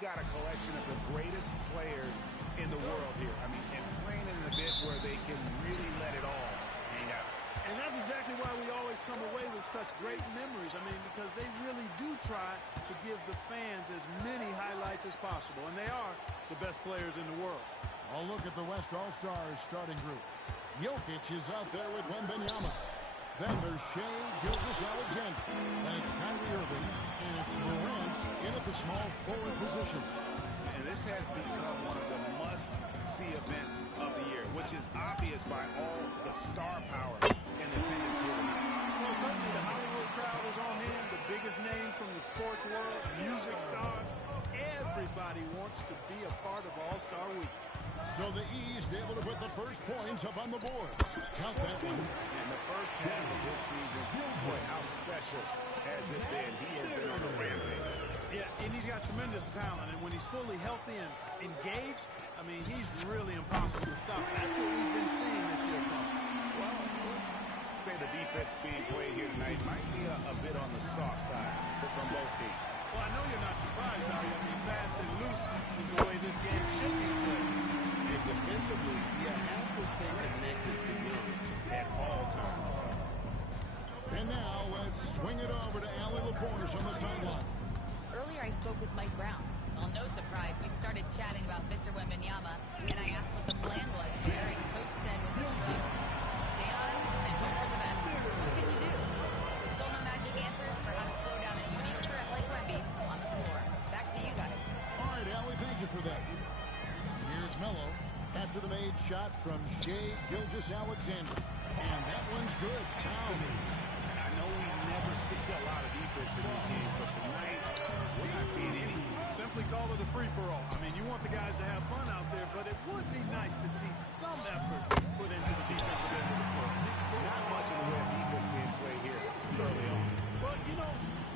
got a collection of the greatest players in the world here. I mean, and playing in a bit where they can really let it all hang out. And that's exactly why we always come away with such great memories. I mean, because they really do try to give the fans as many highlights as possible. And they are the best players in the world. I'll look at the West All-Stars starting group. Jokic is out there with Wembanyama. Then there's Shea Gilgeous-Alexander. Then it's Kyrie Irving. And it's Morant in at the small forward position. And this has become one of the must-see events of the year, which is obvious by all the star power in attendance here tonight. Well, certainly the Hollywood crowd is on hand, the biggest names from the sports world, music stars. Everybody wants to be a part of All-Star Week. So the East able to put the first points up on the board. Count that one. And the first half of this season, boy, how special has it been? He has been on a rampage. Yeah, and he's got tremendous talent. And when he's fully healthy and engaged, I mean, he's really impossible to stop. That's what we've been seeing this year from him. Well, let's say the defense being played here tonight might be a bit on the soft side from both teams. Well, I know you're not surprised, Barry. I mean, fast and loose is the way this game should be played. And defensively, you have to stay connected to him at all times. And now let's swing it over to Allie LaForce on the sideline. Earlier I spoke with Mike Brown. Well, no surprise, we started chatting about Victor Wembanyama, and I asked what the plan was there, and Coach said with a shrug, stay on and hope for the best. What can you do? So still no magic answers for how to slow down a unique threat like Wemby on the floor. Back to you guys. All right, Allie, thank you for that. Here's Melo after the made shot from Shea Gilgeous-Alexander. And that one's good. I know we never see a lot of defense in these games, but tonight we're not seeing any. Simply call it a free-for-all. I mean, you want the guys to have fun out there, but it would be nice to see some effort put into the defensive end of the floor. Not much in the way of defense being played here early on. But you know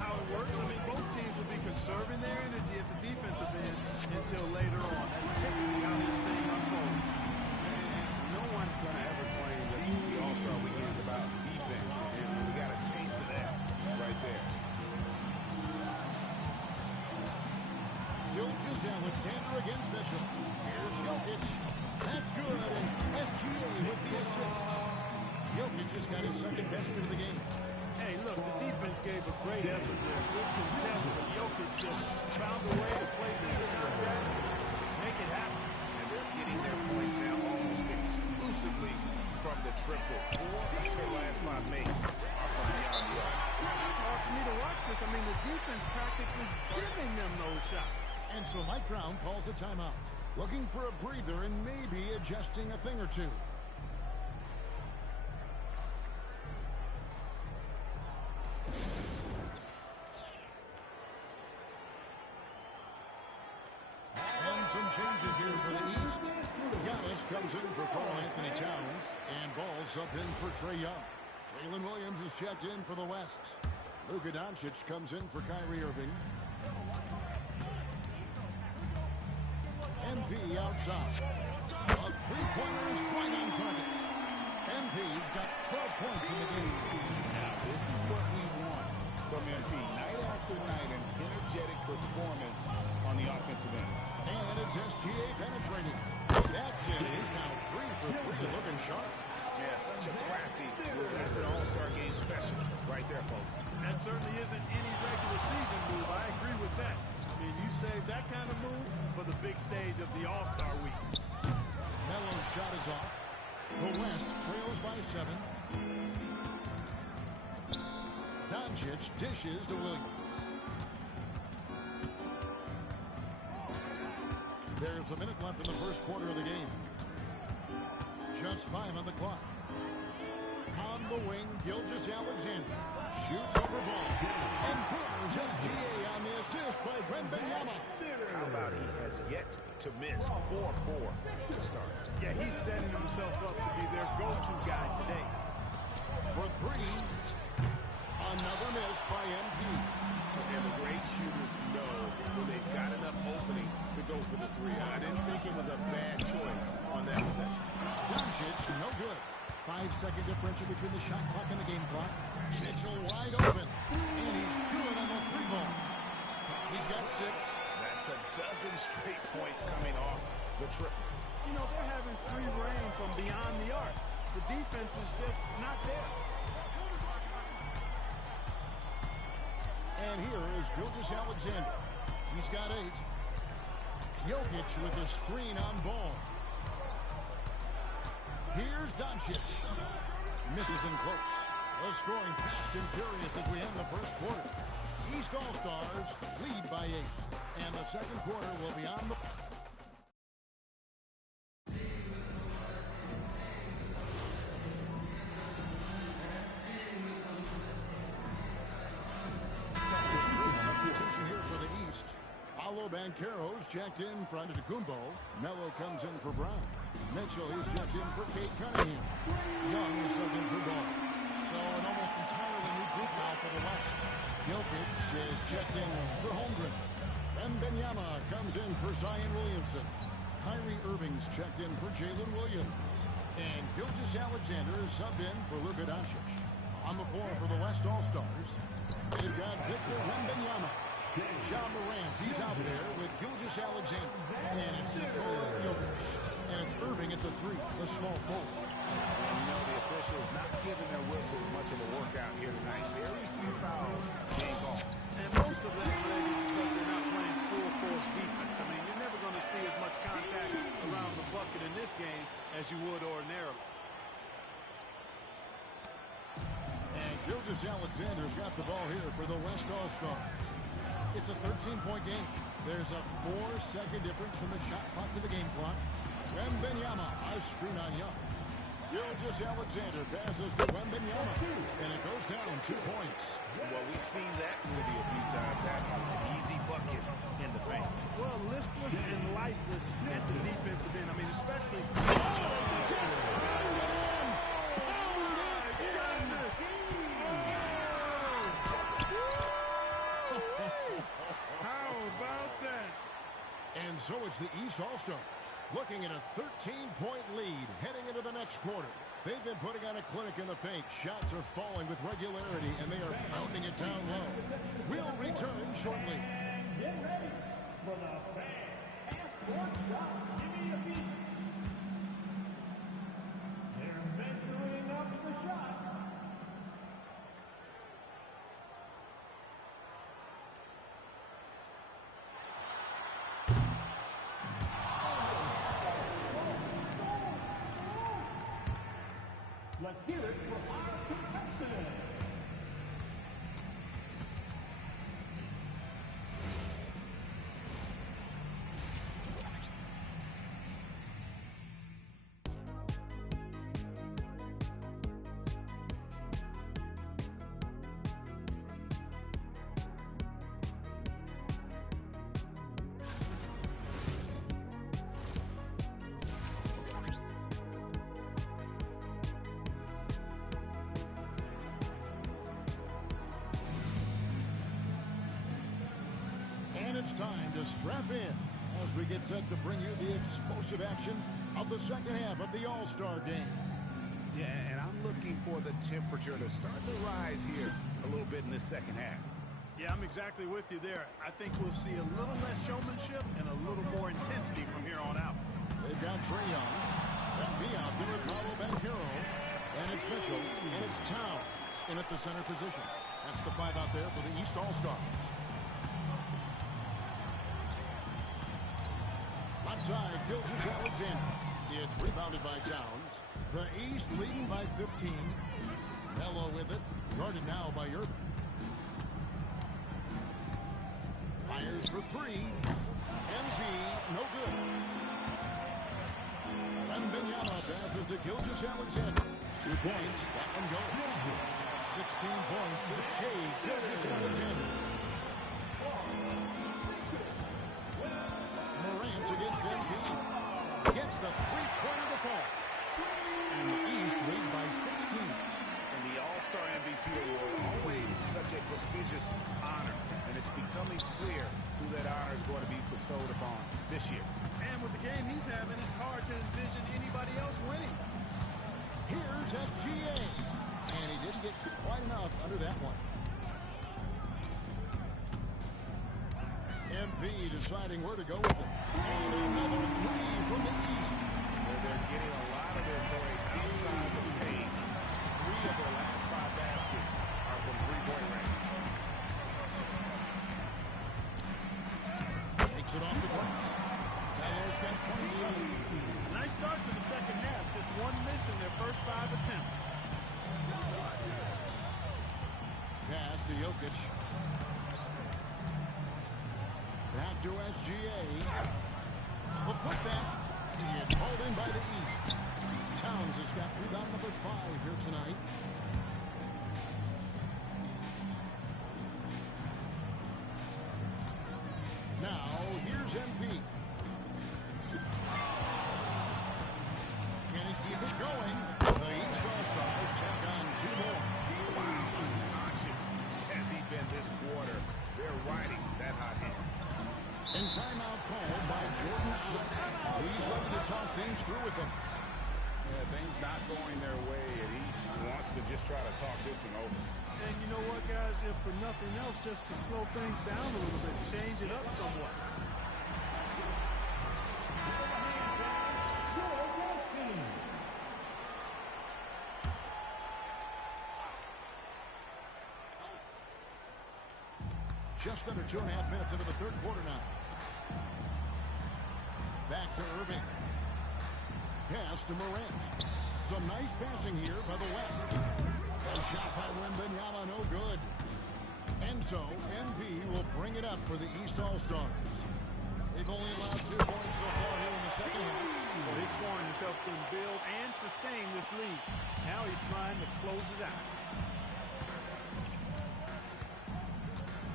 how it works. I mean, both teams will be conserving their energy at the defensive end until later on. That's typically how this thing unfolds. No one's going to ever claim that the All-Star Weekend is about defense, and we got a taste of that right there. Gilgeous-Alexander against Bishop. Here's Jokic. That's good. And SGA with the assist. Jokic just got his second best of the game. Hey, look, the defense gave a great effort there. Good contest, but Jokic just found a way to play the good attack, make it happen. And they're getting their points now almost exclusively from the triple. 4 of their last 5 makes are from beyond the arc. It's hard for me to watch this. I mean, the defense practically giving them those shots. And so Mike Brown calls a timeout. Looking for a breather and maybe adjusting a thing or two. And some changes here for the East. Giannis comes in for Karl-Anthony Towns. And Ball's up in for Trae Young. Jalen Williams is checked in for the West. Luka Doncic comes in for Kyrie Irving. MP outside. A three-pointer is right on target. MP's got 12 points in the game. Now, this is what we want from MP. Night after night, an energetic performance on the offensive end. And it's SGA penetrating. That's it. He's now 3 for 3, looking sharp. Yeah, such a crafty move. That's an all-star game special right there, folks. That certainly isn't any regular season move. I agree with that. I mean, you save that kind of move for the big stage of the All-Star Week. Melo's shot is off. The West trails by 7. Doncic dishes to Williams. There's a minute left in the first quarter of the game. Just 5 on the clock. On the wing, Gilgeous-Alexander shoots over Ball. And Brewers SGA on the assist by Wembanyama. How about he has yet to miss 4-4 to start. Yeah, he's setting himself up to be their go-to guy today. For 3, another miss by MP. And the great shooters know when they've got enough opening to go for the 3. I didn't think it was a bad choice on that possession. Doncic, no good. 5-second differential between the shot clock and the game clock. Mitchell wide open. And he's good on the 3 ball. He's got 6. That's a dozen from beyond the arc. The defense is just not there. And here is Gilgeous-Alexander. He's got 8. Jokic with a screen on ball. Here's Doncic. Misses him close. The scoring fast and furious as we end the first quarter. East All-Stars lead by 8. And the second quarter will be on the... Substitution here for the East. Paolo Banchero's checked in for Antetokounmpo. Melo comes in for Brown. Mitchell, he's checked in for Kate Cunningham. Young is subbed in for Ball. So an almost entirely new group now for the West. Jokic is checked in for Holmgren. Wembanyama comes in for Zion Williamson. Kyrie Irving's checked in for Jalen Williams. And Gilgeous-Alexander is subbed in for Luka Doncic. On the floor for the West All-Stars, they've got Victor Wembanyama. John Morant, he's out there with Gilgeous-Alexander. And it's Nikola Jokic. And it's Irving at the 3, the small forward. And you know the officials not giving their whistles much of a workout here tonight. Very few fouls being called. And most of that, Brady, because they're not playing full force defense. I mean, you're never going to see as much contact around the bucket in this game as you would ordinarily. And Gilgeous-Alexander's got the ball here for the West All-Stars. It's a 13-point game. There's a 4-second difference from the shot clock to the game clock. Wembanyama, a screen on Young. Gilgeous-Alexander passes to Wembanyama, and it goes down 2 points. Well, we've seen that movie a few times. That's an easy bucket in the paint. Well, listless and lifeless at the defensive end. I mean, especially... How about that? And so it's the East All-Stars looking at a 13-point lead heading into the next quarter. They've been putting on a clinic in the paint. Shots are falling with regularity, and they are pounding it down low. We'll return shortly. Get ready for the fan. Half-court shot. Give me a beat. They're measuring up the shot. Let's hear it for our contestant. It's time to strap in as we get set to bring you the explosive action of the second half of the All-Star game. Yeah, and I'm looking for the temperature to start to rise here a little bit in this second half. Yeah, I'm exactly with you there. I think we'll see a little less showmanship and a little more intensity from here on out. They've got Trae Young. MV out there with Paolo Banchero. And it's Mitchell. And it's Towns in at the center position. That's the 5 out there for the East All-Stars. Outside, Gilgeous-Alexander. It's rebounded by Towns. The East leading by 15. Melo with it. Guarded now by Irving. Fires for 3. MV, no good. Wembanyama passes to Gilgeous-Alexander. 2 points. That one goes. 16 points for Shea Gilgeous-Alexander. Morant against MV. Gets the three-pointer to fall. And the East leads by 16. And the All-Star MVP award, always such a prestigious honor. And it's becoming clear who that honor is going to be bestowed upon this year. And with the game he's having, it's hard to envision anybody else winning. Here's SGA. And he didn't get quite enough under that one. MP deciding where to go with it. And another 3 from the East. They're getting a lot of their plays outside the paint. 3 of their last 5 baskets are from three-point range. Takes it off the glass. Gallo's got 27. Nice start to the second half. Just 1 miss in their first 5 attempts. Pass to Jokic. Back to SGA. The putback. And pulled in by the East. Towns has got rebound number 5 here tonight. Now, here's MP. Can he keep it going? The East All-Stars check on 2 more. Conscious has he been this quarter. They're riding that hot hand. And timeout called by Jordan. He's ready to talk things through with them. Yeah, things not going their way, and he wants to just try to talk this one over. And you know what, guys? If for nothing else, just to slow things down a little bit, change it up somewhat. Just under 2.5 minutes into the third quarter now. Back to Irving. Pass to Morant. Some nice passing here by the West. A shot by Wembanyama, no good. And so, MP will bring it up for the East All-Stars. They've only allowed 2 points so far here in the second half. Well, his scoring has helped them build and sustain this lead. Now he's trying to close it out.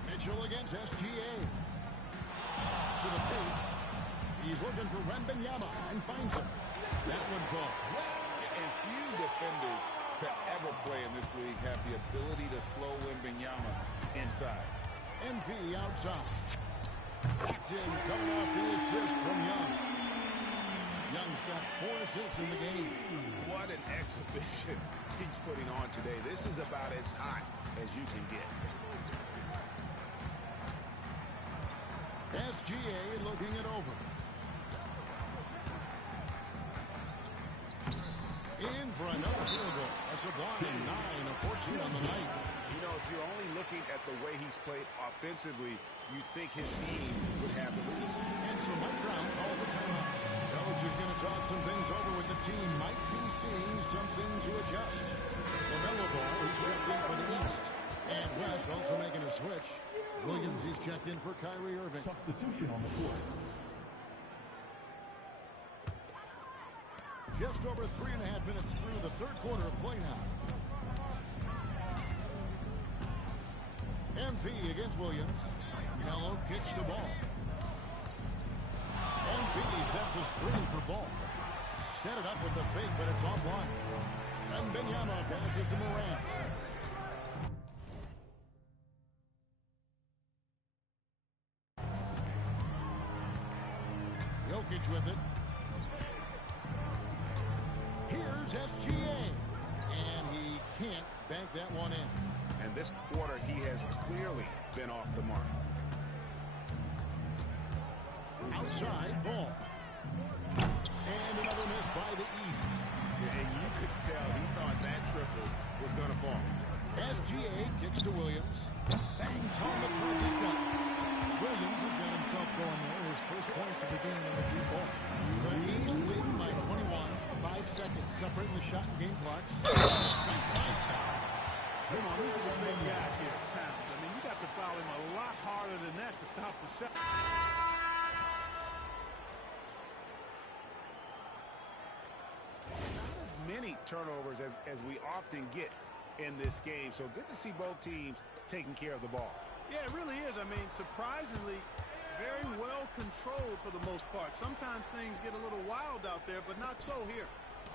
Mitchell against SGA. To the paint. He's looking for Wembanyama and finds him. That one falls. And few defenders to ever play in this league have the ability to slow Wembanyama inside. MP outside. That's in, coming off the assist from Young. Young's got 4 assists in the game. What an exhibition he's putting on today. This is about as hot as you can get. SGA looking it over. In for another field goal. A sublime 9 of 14 on the night. You know, if you're only looking at the way he's played offensively, you think his team would have the lead. And so Mike Brown calls a timeout. Coach is going to talk some things over with the team. Might be seeing something to adjust. LaMelo Ball, he's checked in for the East. And West also making a switch. Williams, he's checked in for Kyrie Irving. Substitution on the floor. Just over 3.5 minutes through the third quarter of play now. MP against Williams. Melo kicks the ball. MP sets a screen for Ball. Set it up with the fake, but it's offline. And Wembanyama passes to Morant. Jokic with it. Here's SGA. And he can't bank that one in. And this quarter, he has clearly been off the mark. Outside Ball. And another miss by the East. And you could tell he thought that triple was going to fall. SGA kicks to Williams. Bangs home the trifecta. Williams has got himself going there. His first points of the game on the deep ball. The East leading by 21. 5 seconds separating the shot and game clocks. Come on, this is a big guy here, Towns. I mean, you got to foul him a lot harder than that to stop the shot. Not as many turnovers as we often get in this game. So good to see both teams taking care of the ball. Yeah, it really is. I mean, surprisingly, very well controlled for the most part. Sometimes things get a little wild out there, but not so here.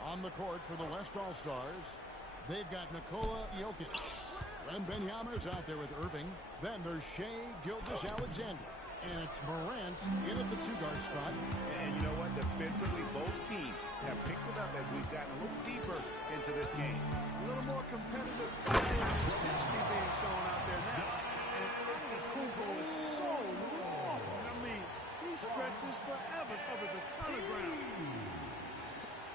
On the court for the West All-Stars, they've got Nikola Jokic. Wembanyama's out there with Irving. Then there's Shai Gilgeous-Alexander. And it's Morant in at the 2-guard spot. And you know what? Defensively, both teams have picked it up as we've gotten a little deeper into this game. A little more competitive intensity being shown out there now. And Kubo is so long. I mean, he stretches forever, covers a ton of ground.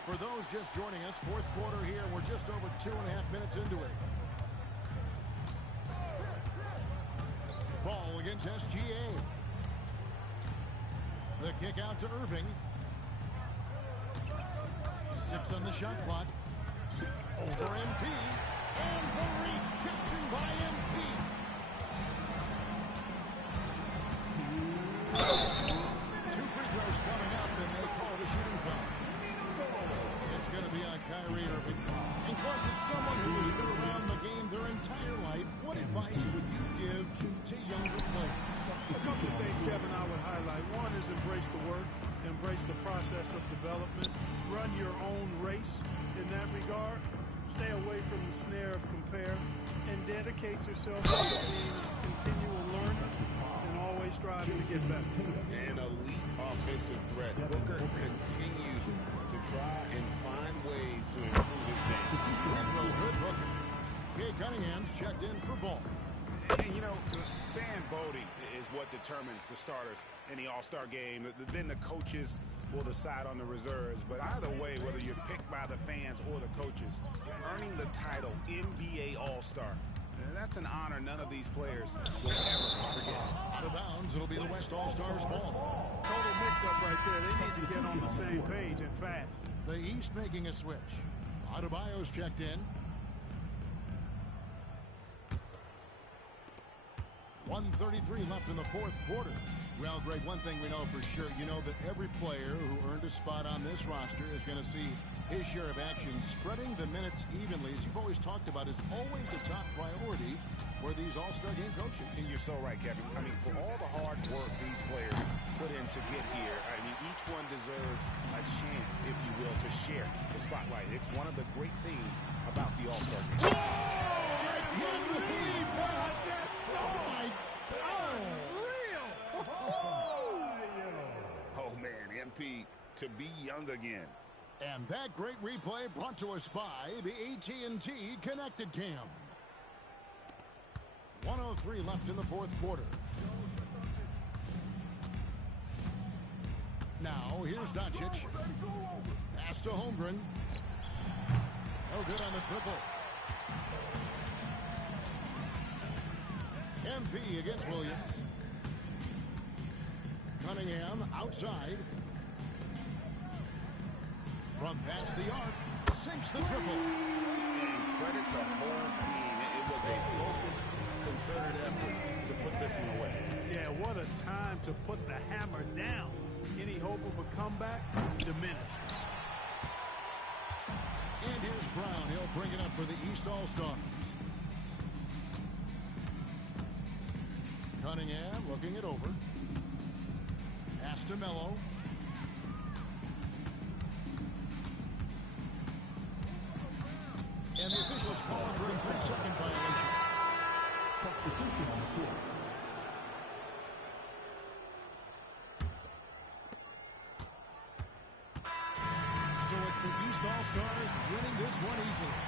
For those just joining us, fourth quarter here. We're just over 2.5 minutes into it. Ball against SGA. The kick out to Irving. 6 on the shot clock. Over MP. And the rejection by MP. 2 free throws coming up, and they call the shooting foul. It's going to be on Kyrie Irving. And Clark, as someone who has been around the game their entire life, what advice would you give to younger players? A couple of things, Kevin, I would highlight. One is embrace the work, embrace the process of development, run your own race in that regard, stay away from the snare of compare, and dedicate yourself to being a continual learner and always striving to get better. An elite offensive threat. Booker continues to try and find ways to improve his game. Good Booker. Jay Cunningham's checked in for ball. And, you know, fan voting is what determines the starters in the All-Star game. Then the coaches will decide on the reserves. But either way, whether you're picked by the fans or the coaches, earning the title NBA All-Star, that's an honor none of these players will ever forget. Out of bounds, it'll be the West All-Stars ball. Total mix-up right there. They need to get on the same page and fast. The East making a switch. Adebayo's checked in. 1:33 left in the fourth quarter. Well, Greg, one thing we know for sure, you know that every player who earned a spot on this roster is going to see his share of action. Spreading the minutes evenly, as you've always talked about, is always a top priority for these All-Star game coaches. And you're so right, Kevin. I mean, for all the hard work these players put in to get here, I mean, each one deserves a chance, if you will, to share the spotlight. It's one of the great things about the All-Star game. I can't believe what I just saw! Oh, man, MP, to be young again. And that great replay brought to us by the AT&T Connected Cam. 1:03 left in the fourth quarter. Now, here's Doncic. Pass to Holmgren. No good on the triple. MP against Williams. Cunningham outside. From past the arc. Sinks the triple. And credit the whole team. It was a focused, concerted effort to put this one away. Yeah, what a time to put the hammer down. Any hope of a comeback? Diminished. And here's Brown. He'll bring it up for the East All-Stars. Cunningham looking it over. Pass to Melo. And the officials call for a 3-second violation. Substitution on the court. So it's the East All-Stars winning this one easily.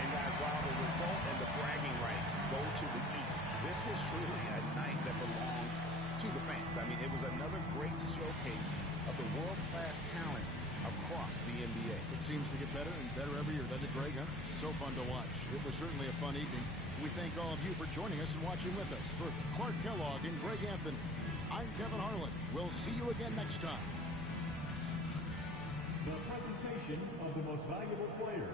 And guys, while the result and the bragging rights go to the East, this was truly a night that belonged to the fans. I mean, it was another great showcase of the world-class talent across the NBA. It seems to get better and better every year, doesn't it, Greg? Huh? So fun to watch. It was certainly a fun evening. We thank all of you for joining us and watching with us. For Clark Kellogg and Greg Anthony, I'm Kevin Harlan. We'll see you again next time. The presentation of the most valuable player.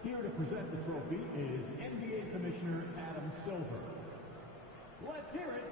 Here to present the trophy is NBA Commissioner Adam Silver. Let's hear it